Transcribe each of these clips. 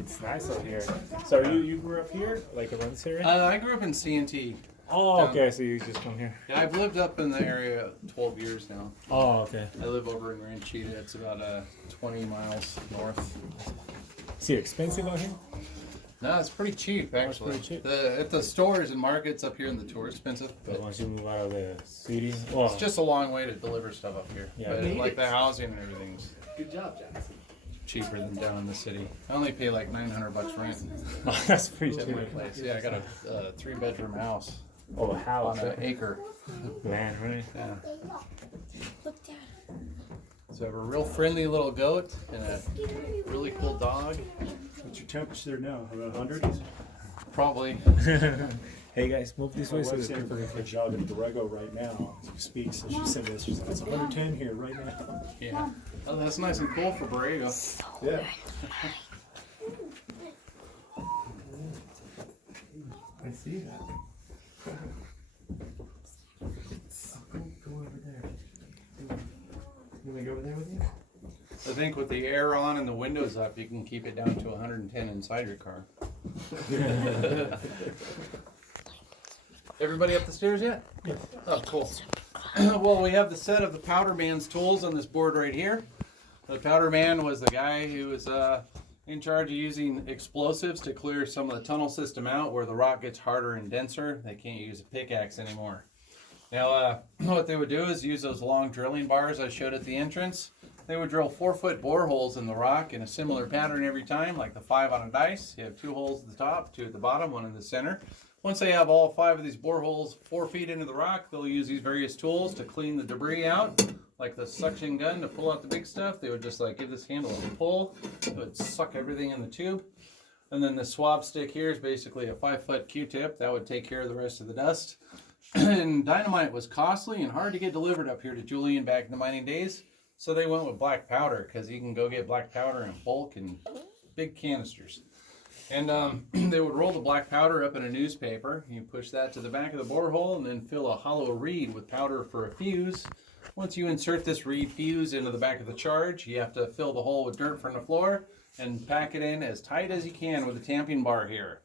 It's nice out here. So you grew up here, like around this area? I grew up in C&T. Oh, okay. So you just come here. Yeah, I've lived up in the area 12 years now. Oh, okay. I live over in Ranchita. It's about 20 miles north. Is it expensive out here? No, it's pretty cheap actually. Pretty cheap. At the stores and markets up here in the tour expensive, But but once you move out of the city, it's just a long way to deliver stuff up here. Yeah. But like the housing and everything's Good job, Jackson. cheaper than down in the city. I only pay like $900 rent oh, that's pretty at cheap. my place. Yeah, I got a 3-bedroom house Oh, a house, on an acre. land, right? Yeah. Look, Dad. So I have a real friendly little goat and a really cool dog. What's your temperature there now? Around 100? Probably. Hey guys, move this My way so wife's that in people for a job in Borrego right now. She speaks, so she said this. She's like, it's 110 here right now. Yeah. Oh, that's nice and cool for Borrego. Yeah. I see that. Go over there. You wanna go over there with you? I think with the air on and the windows up, you can keep it down to 110 inside your car. Everybody up the stairs yet? Yes. Oh, cool. Well, we have the set of the Powder Man's tools on this board right here. The Powder Man was the guy who was in charge of using explosives to clear some of the tunnel system out where the rock gets harder and denser. They can't use a pickaxe anymore. Now, what they would do is use those long drilling bars I showed at the entrance. They would drill 4-foot boreholes in the rock in a similar pattern every time, like the 5 on a dice. You have 2 holes at the top, 2 at the bottom, 1 in the center. Once they have all 5 of these boreholes 4 feet into the rock, they'll use these various tools to clean the debris out, like the suction gun to pull out the big stuff. They would just like give this handle a pull. It would suck everything in the tube. And then the swab stick here is basically a 5-foot Q-tip. That would take care of the rest of the dust. And dynamite was costly and hard to get delivered up here to Julian back in the mining days. So they went with black powder because you can go get black powder in bulk in big canisters. And they would roll the black powder up in a newspaper. You push that to the back of the borehole and then fill a hollow reed with powder for a fuse. Once you insert this reed fuse into the back of the charge, you have to fill the hole with dirt from the floor and pack it in as tight as you can with a tamping bar here.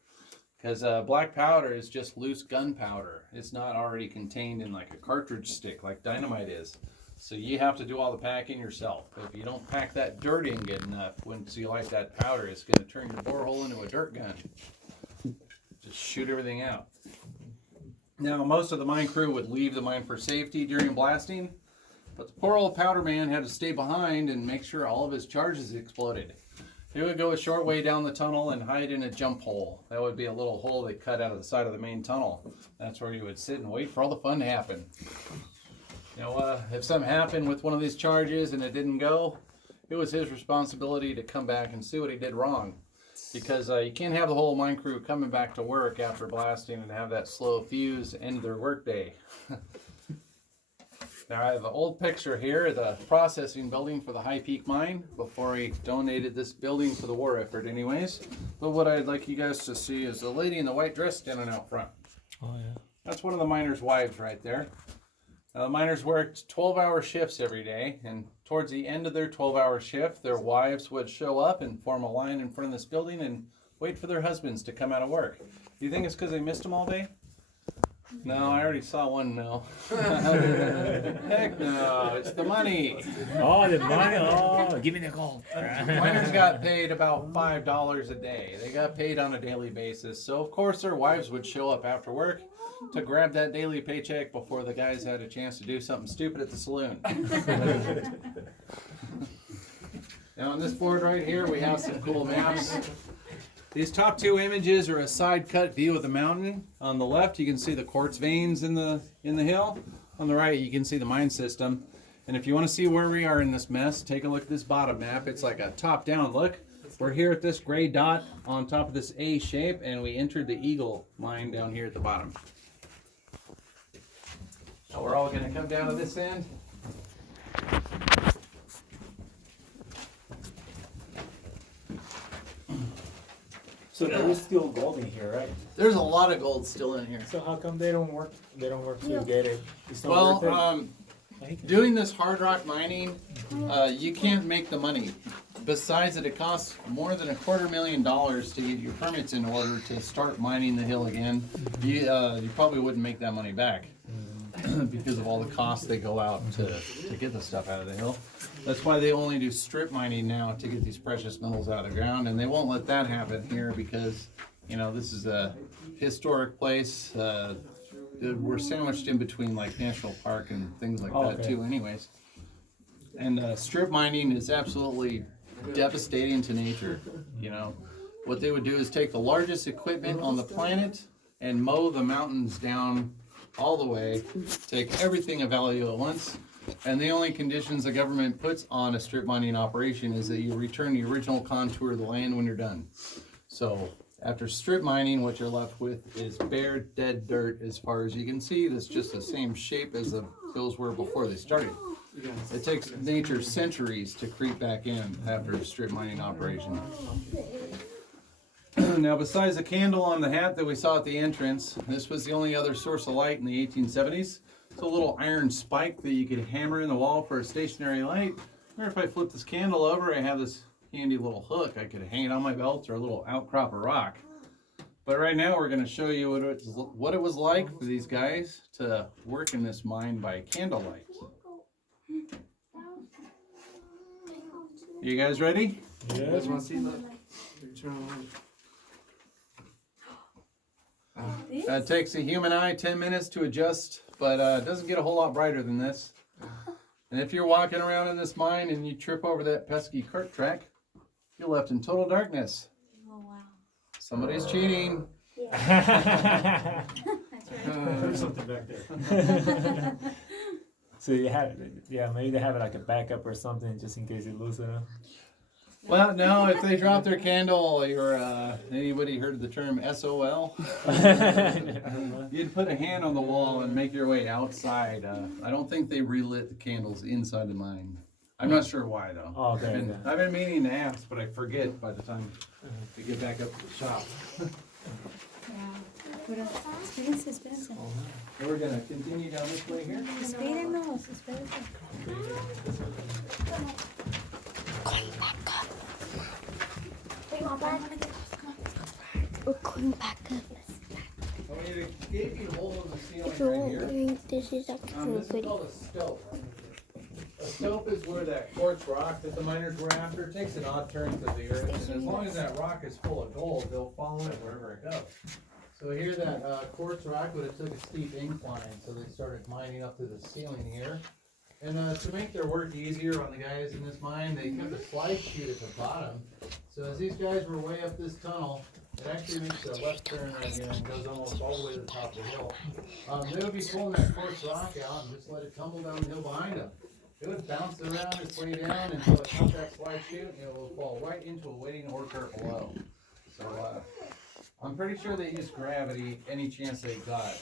Because black powder is just loose gunpowder. It's not already contained in like a cartridge stick like dynamite is. So you have to do all the packing yourself. If you don't pack that dirt in good enough, once you light that powder, it's going to turn your borehole into a dirt gun. Just shoot everything out. Now, most of the mine crew would leave the mine for safety during blasting, but the poor old Powder Man had to stay behind and make sure all of his charges exploded. He would go a short way down the tunnel and hide in a jump hole. That would be a little hole they cut out of the side of the main tunnel. That's where he would sit and wait for all the fun to happen. You know, if something happened with one of these charges and it didn't go, it was his responsibility to come back and see what he did wrong. Because you can't have the whole mine crew coming back to work after blasting and have that slow fuse end their workday. Now I have an old picture here of the processing building for the High Peak mine before he donated this building for the war effort anyways. But what I'd like you guys to see is the lady in the white dress standing out front. Oh yeah. That's one of the miners' wives right there. Now, the miners worked 12-hour shifts every day, and towards the end of their 12-hour shift, their wives would show up and form a line in front of this building and wait for their husbands to come out of work. Do you think it's because they missed them all day? No, I already saw one no. Heck no, it's the money. Oh, the money. Oh, give me the gold. Miners got paid about $5 a day. They got paid on a daily basis. So, of course, their wives would show up after work to grab that daily paycheck before the guys had a chance to do something stupid at the saloon. Now, on this board right here, we have some cool maps. These top 2 images are a side cut view of the mountain. On the left, you can see the quartz veins in the hill. On the right, you can see the mine system. And if you want to see where we are in this mess, take a look at this bottom map. It's like a top-down look. We're here at this gray dot on top of this A shape, and we entered the Eagle mine down here at the bottom. Now we're all going to come down to this end. So there is still gold in here, right? There's a lot of gold still in here. So how come they don't work? They don't work to get it? It's not Well, worth it? doing this hard rock mining, you can't make the money. Besides that, it costs more than $250,000 to get your permits in order to start mining the hill again. You probably wouldn't make that money back because of all the costs they go out to get the stuff out of the hill. That's why they only do strip mining now to get these precious metals out of the ground, and they won't let that happen here because, you know, this is a historic place. We're sandwiched in between like National Park and things like that too anyways. And strip mining is absolutely devastating to nature. You know, what they would do is take the largest equipment on the planet and mow the mountains down all the way, take everything of value at once, and the only conditions the government puts on a strip mining operation is that you return the original contour of the land when you're done. So after strip mining, what you're left with is bare, dead dirt as far as you can see. That's just the same shape as the hills were before they started. It takes nature centuries to creep back in after a strip mining operation. Now, besides the candle on the hat that we saw at the entrance, this was the only other source of light in the 1870s. It's a little iron spike that you could hammer in the wall for a stationary light. Or if I flip this candle over, I have this handy little hook. I could hang it on my belt or a little outcrop of rock. But right now we're going to show you what it was like for these guys to work in this mine by candlelight. You guys ready? You guys want to see? Look. Turn on. It takes a human eye 10 minutes to adjust, but it doesn't get a whole lot brighter than this. And if you're walking around in this mine and you trip over that pesky cart track, you're left in total darkness. Oh, wow. Somebody's cheating. There's something back there. So you have, maybe they have it like a backup or something just in case you lose it. Well, no, if they drop their candle, anybody heard of the term SOL? You'd put a hand on the wall and make your way outside. I don't think they relit the candles inside the mine. I'm not sure why though. Oh, okay. I've been meaning to ask, but I forget by the time we get back up to the shop. Pero, espérense, espérense. We're gonna continue down this way here. Espérenos, espérense. Going back up. We're going back up. I mean, it gave you a hole in the ceiling If you're right here. wondering, this is actually This is pretty. called a stope. A stope is where that quartz rock that the miners were after takes an odd turn to the earth, and as long as that rock is full of gold, they'll follow it wherever it goes. So here that quartz rock would have took a steep incline, so they started mining up to the ceiling here. And to make their work easier on the guys in this mine, they kept a slide chute at the bottom. So as these guys were way up this tunnel, it actually makes a left turn right here and goes almost all the way to the top of the hill. They would be pulling that quartz rock out and just let it tumble down the hill behind them. It would bounce around its way down until it caught that slide chute, and it will fall right into a waiting ore cart below. So I'm pretty sure they used gravity any chance they got,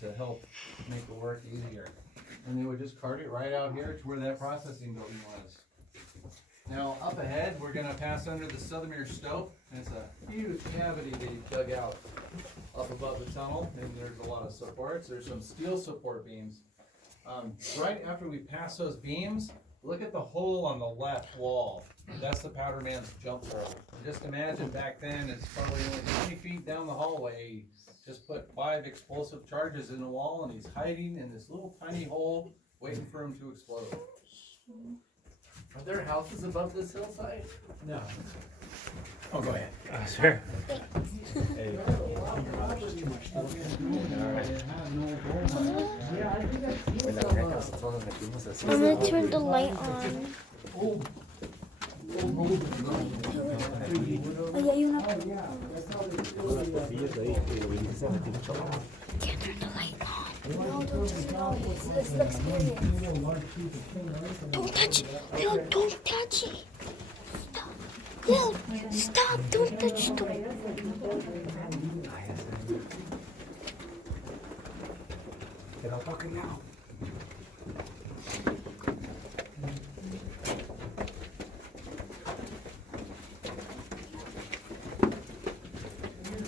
to help make the work easier. And they would just cart it right out here to where that processing building was. Now up ahead, we're gonna pass under the Southermere Stope. It's a huge cavity they dug out up above the tunnel, and there's a lot of supports. There's some steel support beams. Right after we pass those beams, look at the hole on the left wall. That's the powder man's jump hole. Just imagine back then, it's probably only 20 feet down the hallway. Just put 5 explosive charges in the wall, and he's hiding in this little tiny hole, waiting for him to explode. Are there houses above this hillside? No. Oh, go ahead. Sure. I'm gonna turn the light on. Ahí hay una. Can't turn the light on. No, don't turn it on. It's the experience. Don't touch it. Bill, don't touch it. Stop. Bill, stop. Don't touch it.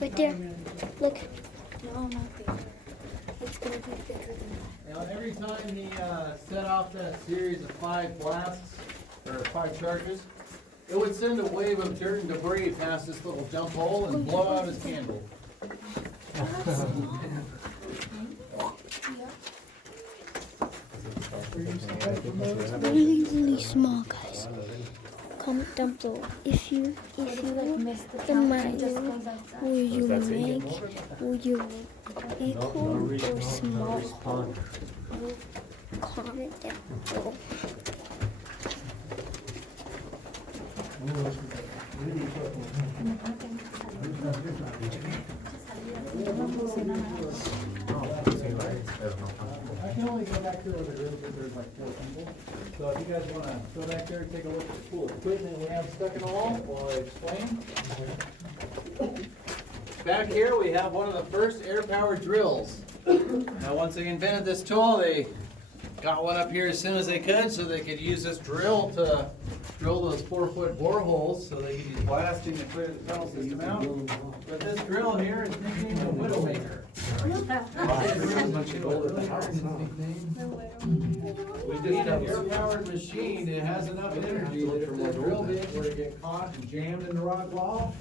Right there. Look. No, not there. It's gonna be bigger than that. Now, every time he set off that series of 5 blasts, or 5 charges, it would send a wave of dirt and debris past this little jump hole and blow out his candle. Really, really small, guys. Comment down below if you like the miner, will you make acorn or small? Comment down below. I can only go back there where the rooms there's like 4 people. So if you guys want to go back there and take a look at the cool equipment we have stuck in the wall while I explain. Back here we have one of the first air-powered drills. Now once they invented this tool, they got one up here as soon as they could so they could use this drill to drill those 4-foot boreholes so they could use blasting to clear the tunnel system out. But this drill here is nicknamed the Widowmaker. We just need an air-powered machine that has enough energy that if the drill bit were to get caught and jammed in the rock wall,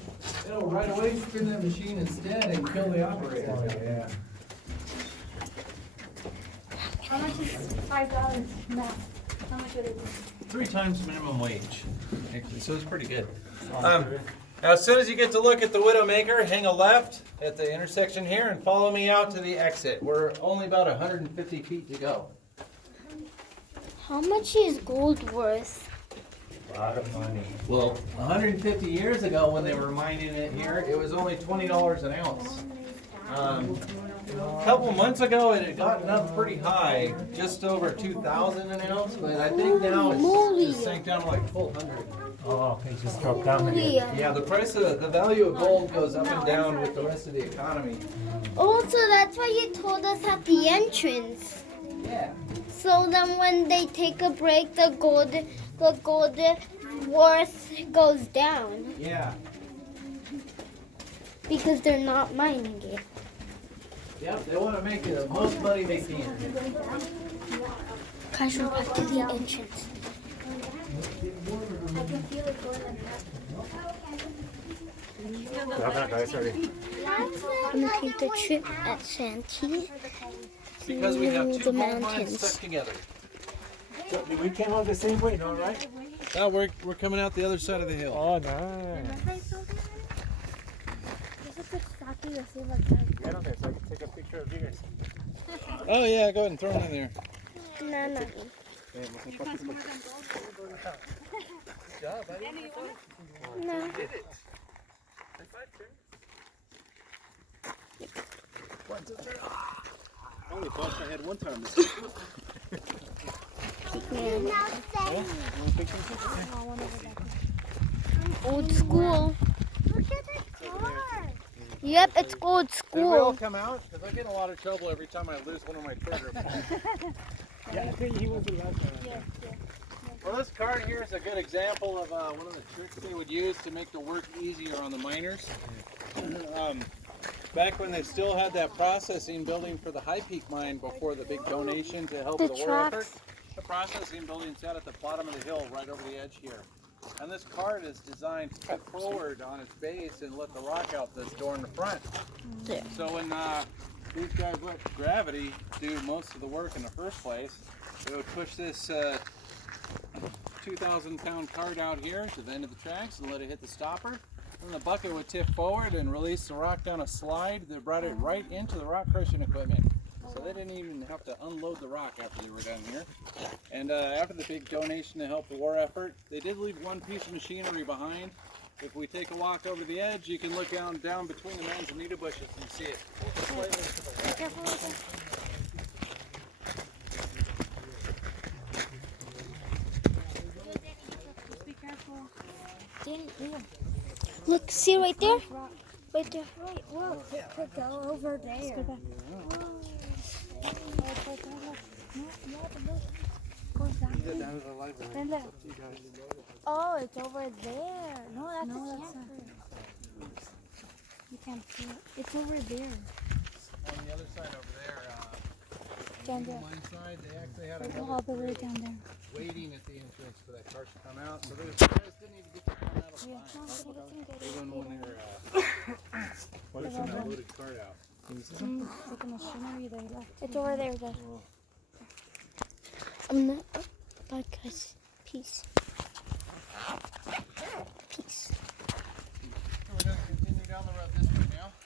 it'll right away spin that machine instead and kill the operator. Yeah. How much is $5 now? How much would it be? 3 times minimum wage, actually, so it's pretty good. Now, as soon as you get to look at the Widowmaker, hang a left at the intersection here and follow me out to the exit. We're only about 150 feet to go. How much is gold worth? A lot of money. Well, 150 years ago when they were mining it here, it was only $20 an ounce. A couple months ago it had gotten up pretty high, just over 2,000 an ounce, but I think now it's just sank down to like 1,200. Oh, it just dropped down again. Yeah, the price of the value of gold goes up and down with the rest of the economy. Oh, so that's why you told us at the entrance. Yeah. So then when they take a break, the gold worth goes down Yeah. because they're not mining it. Yep, they want to make the most money they can. Guys, we're back to the entrance. I can feel it going I'm gonna take the trip at Santee. Because we have The 2 gold mines mountains. stuck together. So, we came out the same way, no, right? No, we're coming out the other side of the hill. Oh, nice. Get on there so I can take a picture of yours. Oh yeah, go ahead and throw them in there. No, no. No. I only bust my head one time. Old school. Look at that car. Yep, it's old Did we all school. come out? Because I get in a lot of trouble every time I lose one of my triggers. Yeah, I think he was the last one. Yes, yes. Well, this card here is a good example of one of the tricks they would use to make the work easier on the miners. Back when they still had that processing building for the High Peak mine before the big donation to help The the war effort, tracks. the processing building sat at the bottom of the hill right over the edge here. And this cart is designed to tip forward on its base and let the rock out this door in the front. There. So when these guys let gravity do most of the work in the first place, they would push this 2,000-pound cart out here to the end of the tracks and let it hit the stopper. And the bucket would tip forward and release the rock down a slide that brought it right into the rock crushing equipment. So they didn't even have to unload the rock after they were done here. And after the big donation to help the war effort, they did leave one piece of machinery behind. If we take a walk over the edge, you can look down between the manzanita bushes and see it. Slightly to the left. Be careful. Look, see right there? Right there. Wait, look. Could go over there. Let's go back. Oh, it's over there. No, that's not. You can't see it. It's over there. On the other side over there, down there. mine side, they actually had Like another all the way crew down there. waiting at the entrance for that cart to come out. So those guys didn't even get to come out of the Yeah, line. no, pero sin querer. Even when they were What is pushing that it? loaded cart out. Like a machinery they left. It's over there, Dad. I'm not. Bye, guys. Peace.